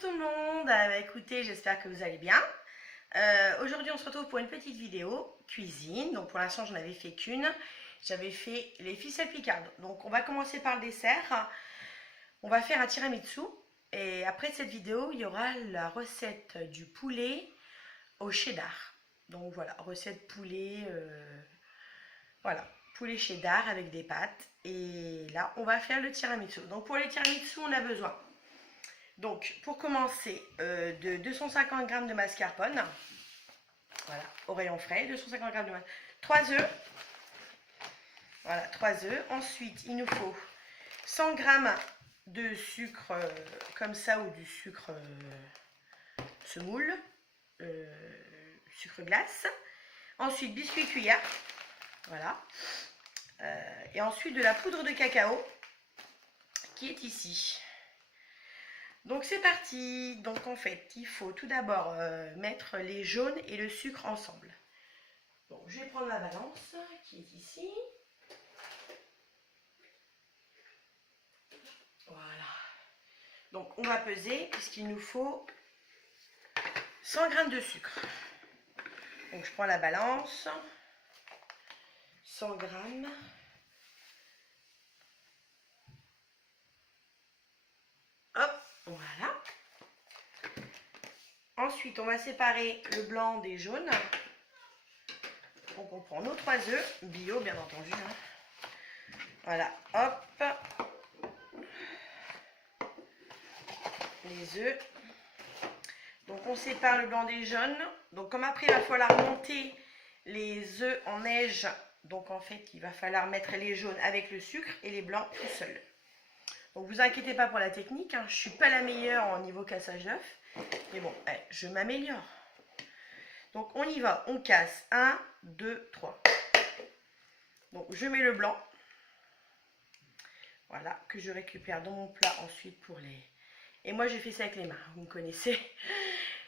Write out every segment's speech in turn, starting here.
Bonjour tout le monde, écoutez, j'espère que vous allez bien. Aujourd'hui on se retrouve pour une petite vidéo cuisine. Donc pour l'instant j'en avais fait qu'une. J'avais fait les ficelles picardes. Donc on va commencer par le dessert. On va faire un tiramisu. Et après cette vidéo il y aura la recette du poulet au cheddar. Donc voilà, recette poulet, voilà, poulet cheddar avec des pâtes. Et là on va faire le tiramisu. Donc pour les tiramisu on a besoin. Donc, pour commencer, de 250 g de mascarpone, voilà, au rayon frais, 250 g de mascarpone, 3 œufs, voilà, 3 œufs. Ensuite, il nous faut 100 g de sucre comme ça ou du sucre semoule, sucre glace. Ensuite, biscuit cuillère, voilà. Et ensuite, de la poudre de cacao qui est ici. Donc c'est parti. Donc en fait, il faut tout d'abord mettre les jaunes et le sucre ensemble. Donc je vais prendre ma balance qui est ici. Voilà. Donc on va peser puisqu'il nous faut 100 g de sucre. Donc je prends la balance. 100 g. Hop, voilà. Ensuite, on va séparer le blanc des jaunes. Donc, on prend nos 3 œufs, bio bien entendu. Voilà, hop. Les œufs. Donc, on sépare le blanc des jaunes. Donc, comme après, il va falloir monter les œufs en neige. Donc, en fait, il va falloir mettre les jaunes avec le sucre et les blancs tout seuls. Donc, vous inquiétez pas pour la technique. Je ne suis pas la meilleure au niveau cassage d'œufs. Mais bon, je m'améliore. Donc on y va, on casse. 1, 2, 3. Donc je mets le blanc. Voilà, que je récupère dans mon plat ensuite pour les... Et moi j'ai fait ça avec les mains, vous me connaissez.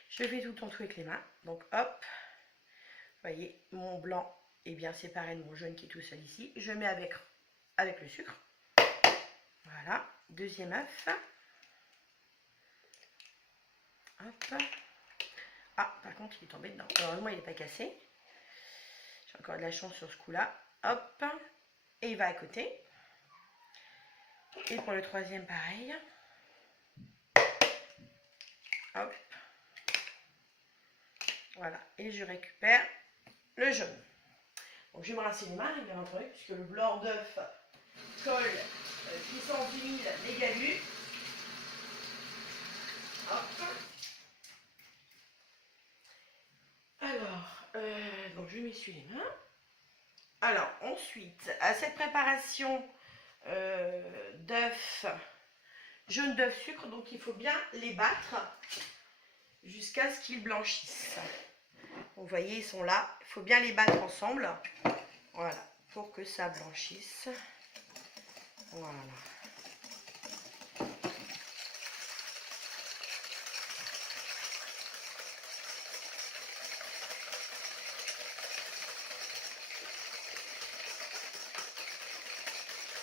Je fais tout le temps tout avec les mains. Donc hop, vous voyez, mon blanc est bien séparé de mon jaune qui est tout seul ici. Je mets avec le sucre. Voilà, deuxième œuf. Hop. Ah, par contre, il est tombé dedans. Heureusement, il n'est pas cassé. J'ai encore de la chance sur ce coup-là. Hop. Et il va à côté. Et pour le troisième, pareil. Hop. Voilà. Et je récupère le jaune. Donc, je vais me rincer les mains, bien entendu, puisque le blanc d'œuf colle puissance d'huile les galus. Hop. Alors, donc je m'essuie les mains. Alors, ensuite, à cette préparation d'œufs, jaune d'œuf, sucre, donc il faut bien les battre jusqu'à ce qu'ils blanchissent. Vous voyez, ils sont là. Il faut bien les battre ensemble. Voilà, pour que ça blanchisse. Voilà.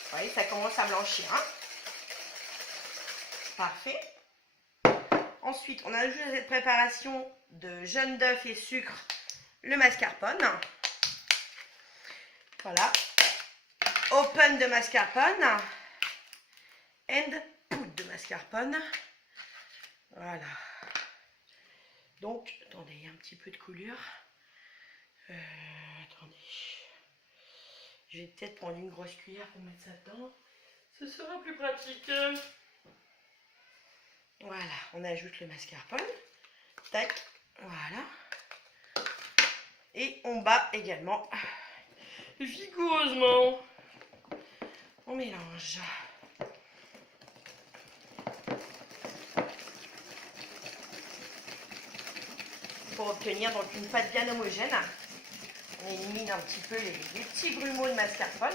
Vous voyez, ça commence à blanchir. Parfait. Ensuite, on ajoute à cette préparation de jaune d'œuf et sucre le mascarpone. Voilà. Open de mascarpone. And poudre de mascarpone. Voilà. Donc, attendez, il y a un petit peu de coulure. Attendez. Je vais peut-être prendre une grosse cuillère pour mettre ça dedans. Ce sera plus pratique. Voilà, on ajoute le mascarpone. Tac, voilà. Et on bat également vigoureusement. On mélange. Pour obtenir donc une pâte bien homogène. On élimine un petit peu les petits grumeaux de mascarpone.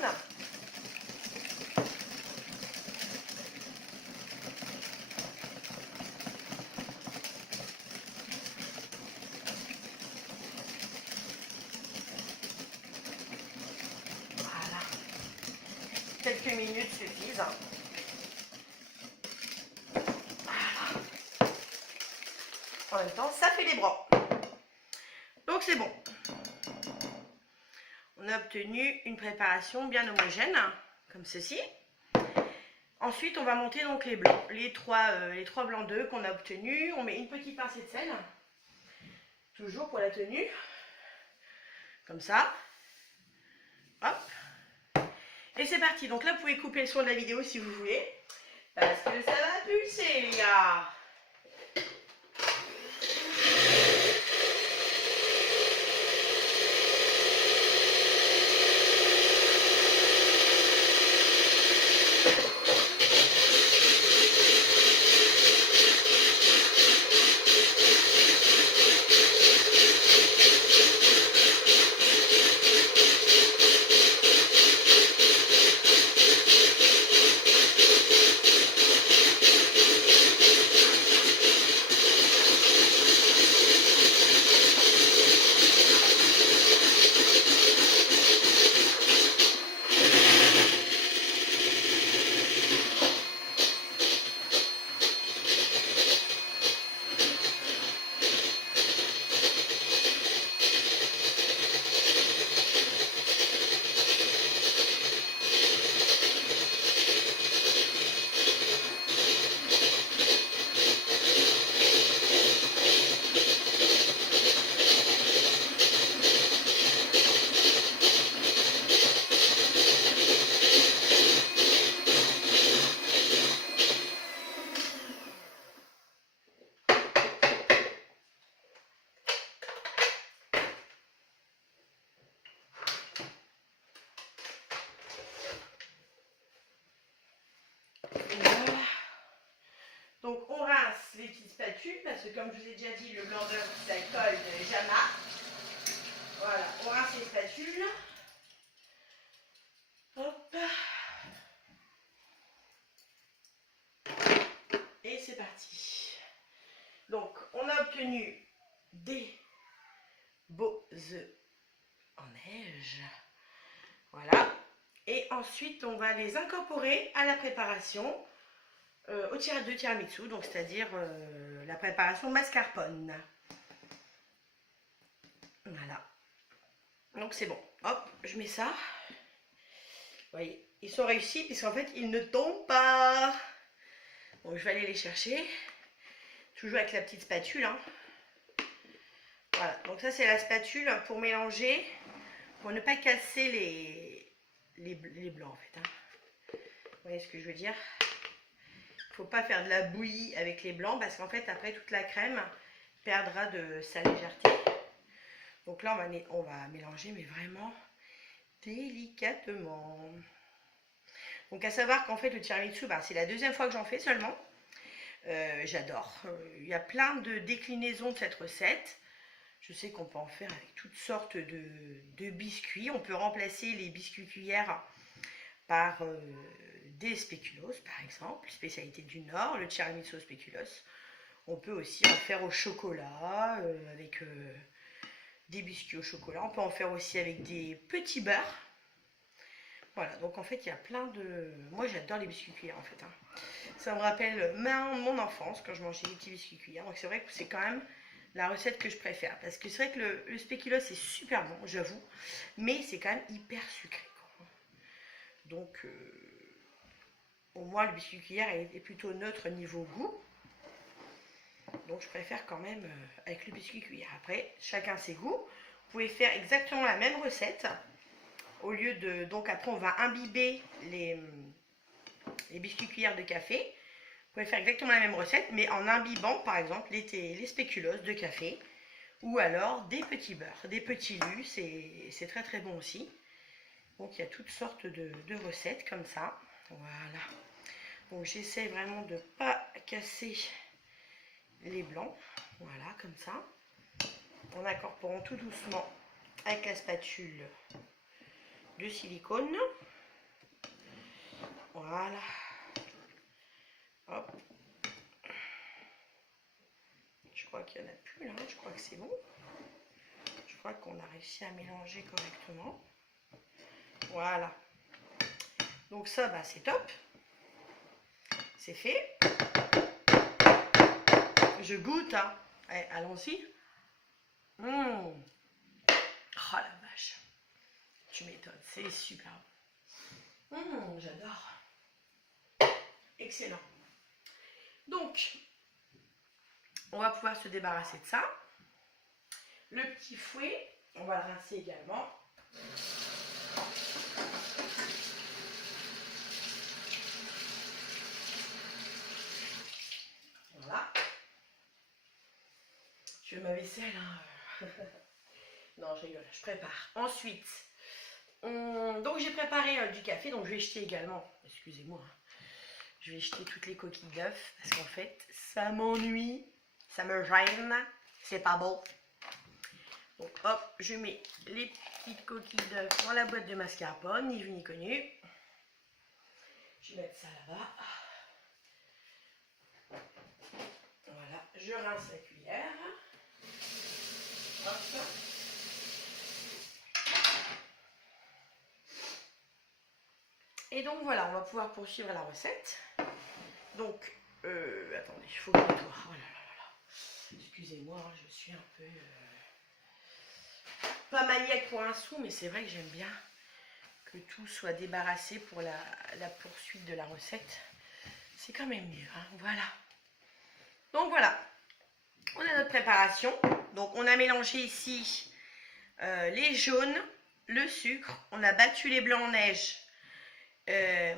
Voilà. Quelques minutes suffisent. Voilà. En même temps, ça fait les bras. Donc c'est bon. On a obtenu une préparation bien homogène, comme ceci. Ensuite, on va monter donc les blancs. Les trois blancs d'œufs qu'on a obtenus. On met une petite pincée de sel. Toujours pour la tenue. Comme ça. Hop. Et c'est parti. Donc là, vous pouvez couper le son de la vidéo si vous voulez. Parce que ça va pulser, les gars. Donc on rince les petites spatules parce que comme je vous ai déjà dit, le blanc d'œuf ça colle jamais. Voilà, on rince les spatules. Hop. Et c'est parti. Donc on a obtenu des beaux œufs en neige. Voilà. Et ensuite on va les incorporer à la préparation. Au tiramisu, donc c'est-à-dire la préparation mascarpone. Voilà. Donc c'est bon. Hop, je mets ça. Vous voyez, ils sont réussis puisqu'en fait ils ne tombent pas. Donc je vais aller les chercher. Toujours avec la petite spatule. Hein. Voilà, donc ça c'est la spatule pour mélanger, pour ne pas casser les blancs en fait. Hein. Vous voyez ce que je veux dire? Il ne faut pas faire de la bouillie avec les blancs parce qu'en fait après toute la crème perdra de sa légèreté. Donc là on va mélanger mais vraiment délicatement. Donc à savoir qu'en fait le tiramisu, c'est la deuxième fois que j'en fais seulement. J'adore. Il y a plein de déclinaisons de cette recette. Je sais qu'on peut en faire avec toutes sortes de biscuits. On peut remplacer les biscuits cuillères par des spéculoos par exemple, spécialité du Nord, le tiramisu spéculoos. On peut aussi en faire au chocolat, avec des biscuits au chocolat. On peut en faire aussi avec des petits beurres. Voilà, donc en fait il y a plein de... Moi j'adore les biscuits cuillères en fait. Hein. Ça me rappelle mon enfance quand je mangeais des petits biscuits cuillères. Donc c'est vrai que c'est quand même la recette que je préfère. Parce que c'est vrai que le spéculoos c'est super bon, j'avoue. Mais c'est quand même hyper sucré. Quoi. Donc... Pour moi, le biscuit cuillère est plutôt neutre niveau goût. Donc, je préfère quand même avec le biscuit cuillère. Après, chacun ses goûts. Vous pouvez faire exactement la même recette. Au lieu de... Donc, après, on va imbiber les biscuits cuillères de café. Vous pouvez faire exactement la même recette, mais en imbibant, par exemple, les spéculoos de café. Ou alors des petits beurres, des petits lus. C'est très, très bon aussi. Donc, il y a toutes sortes de recettes comme ça. Voilà. Donc j'essaie vraiment de ne pas casser les blancs. Voilà, comme ça. En incorporant tout doucement avec la spatule de silicone. Voilà. Hop. Je crois qu'il n'y en a plus là. Je crois que c'est bon. Je crois qu'on a réussi à mélanger correctement. Voilà. Donc ça, c'est top. C'est fait. Je goûte. Hein. Allez, allons-y. Oh la vache. Tu m'étonnes, c'est super. J'adore. Excellent. Donc, on va pouvoir se débarrasser de ça. Le petit fouet, on va le rincer également. Voilà. Je fais ma vaisselle. Hein. Non, je rigole, je prépare. Ensuite, donc j'ai préparé du café, donc je vais jeter également, excusez-moi, je vais jeter toutes les coquilles d'œufs parce qu'en fait, ça m'ennuie, ça me gêne, c'est pas bon. Donc hop, je mets les petites coquilles d'œufs dans la boîte de mascarpone, ni vu ni connu. Je vais mettre ça là-bas. Voilà, je rince la cuillère. Hop. Et donc voilà, on va pouvoir poursuivre la recette. Donc, attendez, il faut que je nettoie. Oh là là là. Excusez-moi, je suis un peu... pas maniaque pour un sou, mais c'est vrai que j'aime bien que tout soit débarrassé pour la poursuite de la recette. C'est quand même mieux, hein, voilà. Donc voilà, on a notre préparation. Donc on a mélangé ici les jaunes, le sucre, on a battu les blancs en neige.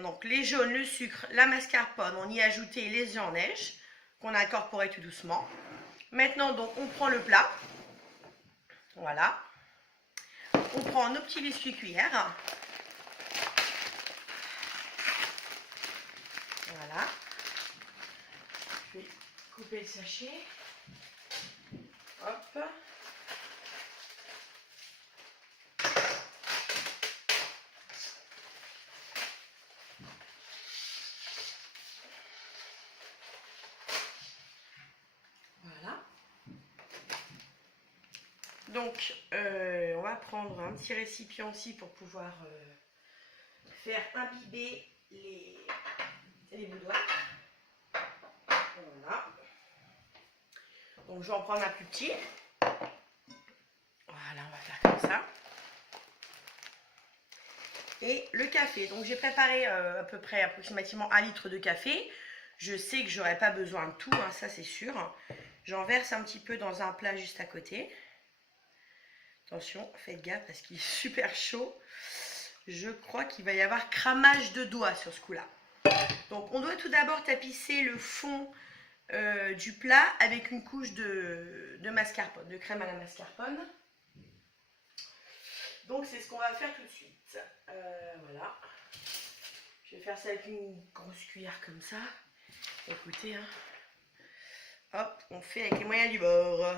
Donc les jaunes, le sucre, la mascarpone, on y a ajouté les œufs en neige qu'on a incorporé tout doucement. Maintenant donc on prend le plat, voilà, on prend nos petits biscuits cuillères, voilà, je vais couper le sachet, hop. Donc, on va prendre un petit récipient aussi pour pouvoir faire imbiber les boudoirs. Voilà. Donc, je vais en prendre un plus petit. Voilà, on va faire comme ça. Et le café. Donc, j'ai préparé à peu près approximativement 1 litre de café. Je sais que j'aurai pas besoin de tout, hein, ça c'est sûr. J'en verse un petit peu dans un plat juste à côté. Attention, faites gaffe parce qu'il est super chaud. Je crois qu'il va y avoir cramage de doigts sur ce coup-là. Donc on doit tout d'abord tapisser le fond du plat avec une couche de mascarpone, de crème à la mascarpone. Donc c'est ce qu'on va faire tout de suite. Voilà. Je vais faire ça avec une grosse cuillère comme ça. Écoutez, hein. Hop, on fait avec les moyens du bord.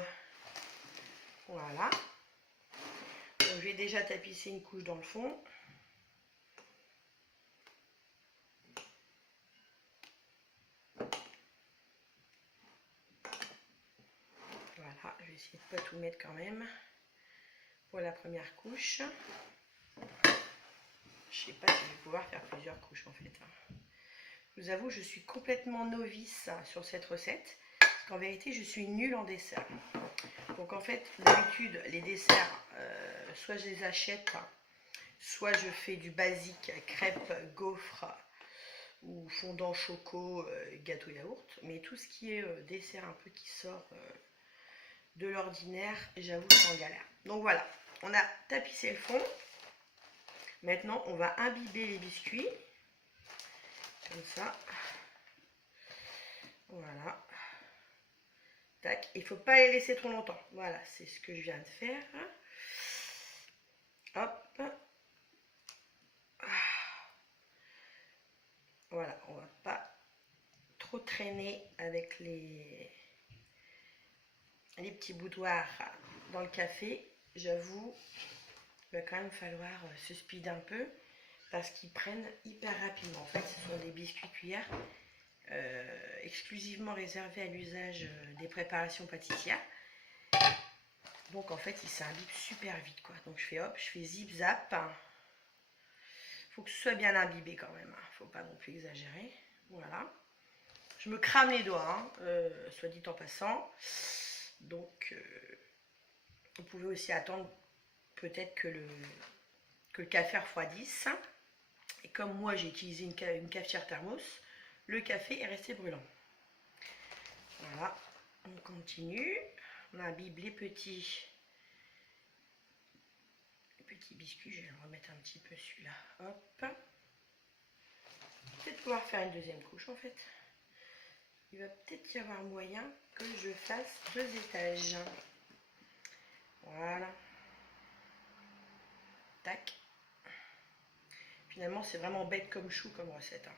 Voilà. Donc, j'ai déjà tapissé une couche dans le fond. Voilà, je vais essayer de ne pas tout mettre quand même pour la première couche. Je sais pas si je vais pouvoir faire plusieurs couches en fait. Je vous avoue, je suis complètement novice sur cette recette. Parce qu'en vérité, je suis nulle en dessert. Donc en fait, d'habitude, les desserts, soit je les achète, soit je fais du basique, crêpes, gaufres ou fondant choco, gâteau yaourt. Mais tout ce qui est dessert un peu qui sort de l'ordinaire, j'avoue que c'est en galère. Donc voilà, on a tapissé le fond. Maintenant, on va imbiber les biscuits. Comme ça. Voilà. Tac. Il ne faut pas les laisser trop longtemps. Voilà, c'est ce que je viens de faire. Hop. Voilà, on va pas trop traîner avec les petits boudoirs dans le café. J'avoue, il va quand même falloir se speeder un peu parce qu'ils prennent hyper rapidement. En fait, ce sont des biscuits cuillères exclusivement réservés à l'usage des préparations pâtissières. Donc en fait, ils s'imbibent super vite, quoi. Donc je fais hop, je fais zip zap. Faut que ce soit bien imbibé quand même. Faut pas non plus exagérer. Voilà. Je me crame les doigts, hein, soit dit en passant. Donc, vous pouvez aussi attendre peut-être que le café refroidisse. Et comme moi, j'ai utilisé une cafetière thermos, le café est resté brûlant. Voilà, on continue. On imbibe les petits biscuits. Je vais en remettre un petit peu celui-là. Hop. Peut-être pouvoir faire une deuxième couche en fait. Il va peut-être y avoir moyen que je fasse 2 étages. Voilà. Tac. Finalement, c'est vraiment bête comme chou comme recette. Hein.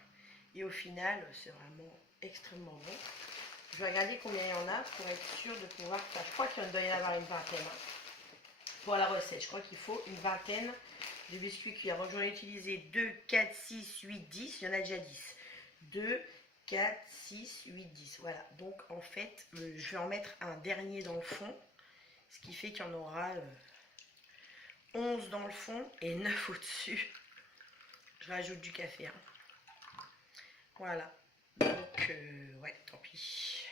Et au final, c'est vraiment extrêmement bon. Je vais regarder combien il y en a pour être sûr de pouvoir faire. Je crois qu'il doit y en avoir une vingtaine. Hein. Pour la recette, je crois qu'il faut une vingtaine de biscuits cuillères. Donc j'en ai utilisé 2, 4, 6, 8, 10. Il y en a déjà 10. 2, 4, 6, 8, 10. Voilà. Donc en fait, je vais en mettre un dernier dans le fond. Ce qui fait qu'il y en aura 11 dans le fond et 9 au-dessus. Je rajoute du café. Hein. Voilà. Donc, ouais, tant pis.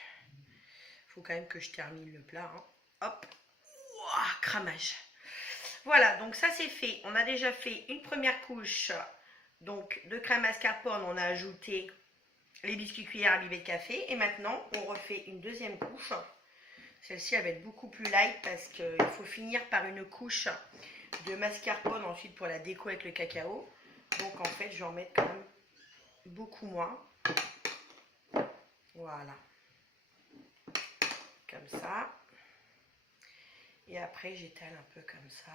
Faut quand même que je termine le plat. Hein. Hop. Ouah, cramage. Voilà, donc ça c'est fait. On a déjà fait une première couche donc de crème mascarpone. On a ajouté les biscuits cuillères imbibés de café. Et maintenant, on refait une deuxième couche. Celle-ci, elle va être beaucoup plus light parce qu'il faut finir par une couche de mascarpone ensuite pour la déco avec le cacao. Donc en fait, je vais en mettre quand même beaucoup moins. Voilà. Comme ça. Et après, j'étale un peu comme ça.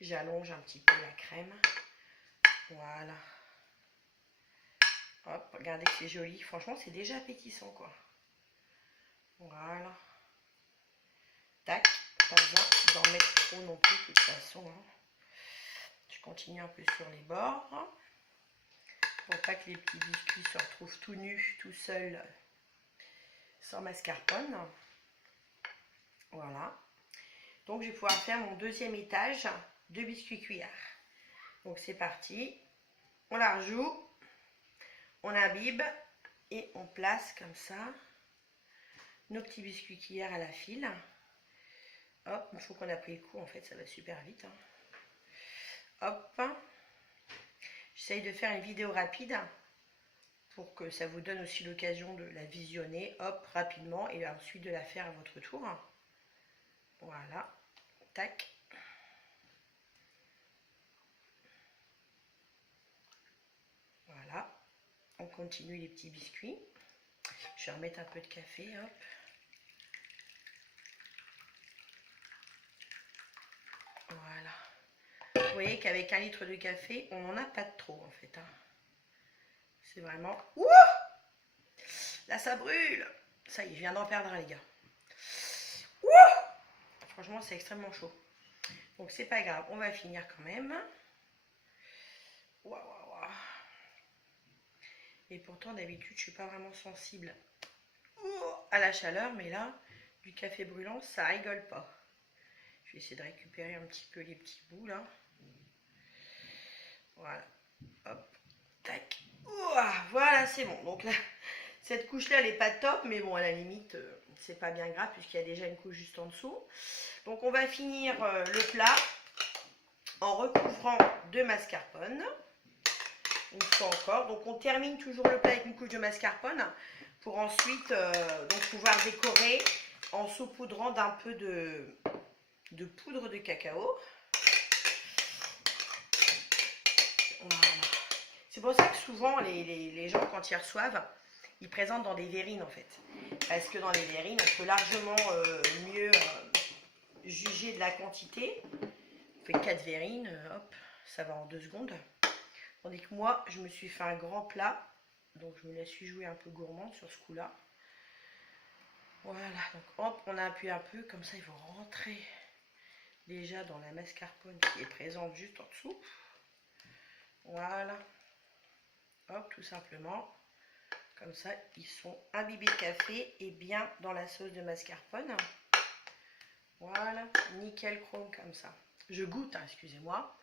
J'allonge un petit peu la crème. Voilà. Hop, regardez que c'est joli. Franchement, c'est déjà appétissant, quoi. Voilà. Tac. Pas besoin d'en mettre trop non plus, de toute façon. Hein. Je continue un peu sur les bords. Pour pas que les petits biscuits se retrouvent tout nus, tout seuls, sans mascarpone. Voilà. Donc, je vais pouvoir faire mon deuxième étage de biscuits cuillères. Donc, c'est parti. On la rejoue. On imbibe. Et on place comme ça nos petits biscuits cuillères à la file. Hop, il faut qu'on a pris le coup. En fait, ça va super vite. Hein. Hop. J'essaye de faire une vidéo rapide pour que ça vous donne aussi l'occasion de la visionner. Hop, rapidement. Et ensuite de la faire à votre tour. Voilà. Tac. Voilà. On continue les petits biscuits. Je vais remettre un peu de café. Hop. Voilà. Vous voyez qu'avec 1 litre de café, on n'en a pas de trop en fait. Hein. C'est vraiment... Ouh! Là, ça brûle. Ça y est, je viens d'en perdre un, les gars. Ouh! Franchement, c'est extrêmement chaud. Donc, c'est pas grave. On va finir quand même. Waouh, waouh, waouh. Et pourtant, d'habitude, je suis pas vraiment sensible à la chaleur. Mais là, du café brûlant, ça rigole pas. Je vais essayer de récupérer un petit peu les petits bouts, là. Voilà. Hop. Tac. Ouah, voilà, c'est bon. Donc là, cette couche-là, elle n'est pas top. Mais bon, à la limite, c'est pas bien grave puisqu'il y a déjà une couche juste en dessous. Donc, on va finir le plat en recouvrant de mascarpone. Une fois encore. Donc, on termine toujours le plat avec une couche de mascarpone pour ensuite donc pouvoir décorer en saupoudrant d'un peu de poudre de cacao. Voilà. C'est pour ça que souvent, les gens, quand ils reçoivent, ils présentent dans des verrines, en fait. Parce que dans les verrines, on peut largement mieux juger de la quantité. On fait 4 verrines, hop, ça va en 2 secondes. Tandis que moi, je me suis fait un grand plat. Donc, je me la suis jouée un peu gourmande sur ce coup-là. Voilà, donc hop, on appuie un peu. Comme ça, il faut rentrer déjà dans la mascarpone qui est présente juste en dessous. Voilà. Hop, tout simplement. Comme ça, ils sont imbibés de café et bien dans la sauce de mascarpone. Voilà, nickel chrome comme ça. Je goûte, hein, excusez-moi.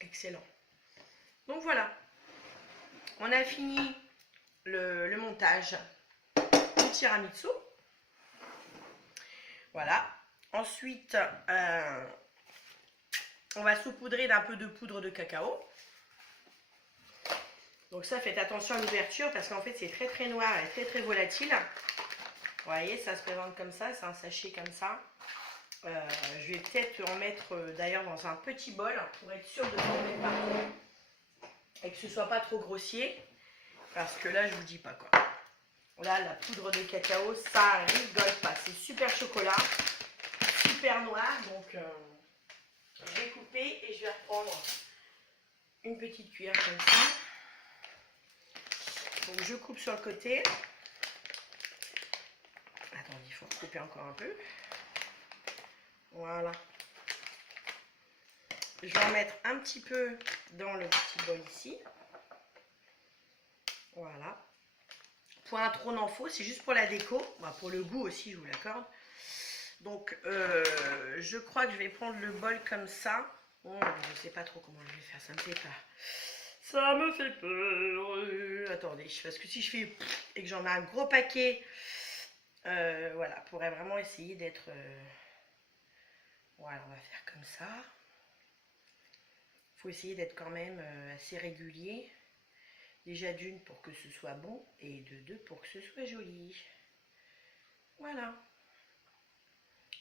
Excellent. Donc voilà, on a fini le montage tiramisu. Voilà. Ensuite, on va saupoudrer d'un peu de poudre de cacao. Donc ça, faites attention à l'ouverture parce qu'en fait, c'est très très noir et très très volatile. Vous voyez, ça se présente comme ça, c'est un sachet comme ça. Je vais peut-être en mettre d'ailleurs dans un petit bol pour être sûr de ne pas en mettre partout et que ce soit pas trop grossier parce que là, je vous dis pas quoi. Là, la poudre de cacao, ça rigole pas. C'est super chocolat, super noir. Donc, je vais couper et je vais reprendre une petite cuillère comme ça. Donc je coupe sur le côté. Attendez, il faut couper encore un peu. Voilà. Je vais en mettre un petit peu dans le petit bol ici. Voilà. Point trop n'en faut, c'est juste pour la déco. Bah, pour le goût aussi, je vous l'accorde. Donc je crois que je vais prendre le bol comme ça. Oh, je ne sais pas trop comment je vais faire, ça me fait peur. Ça me fait peur. Attendez, parce que si je fais et que j'en mets un gros paquet, voilà, pourrait vraiment essayer d'être... Voilà, on va faire comme ça. Il faut essayer d'être quand même assez régulier. Déjà d'une pour que ce soit bon et de deux pour que ce soit joli. Voilà.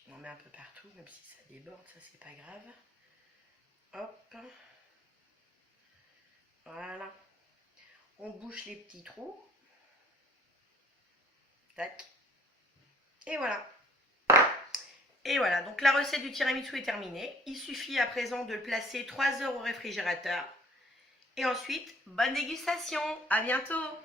On en met un peu partout, même si ça déborde, ça c'est pas grave. Hop. Voilà. On bouche les petits trous. Tac. Et voilà. Et voilà, donc la recette du tiramisu est terminée. Il suffit à présent de le placer 3 heures au réfrigérateur. Et ensuite, bonne dégustation. À bientôt.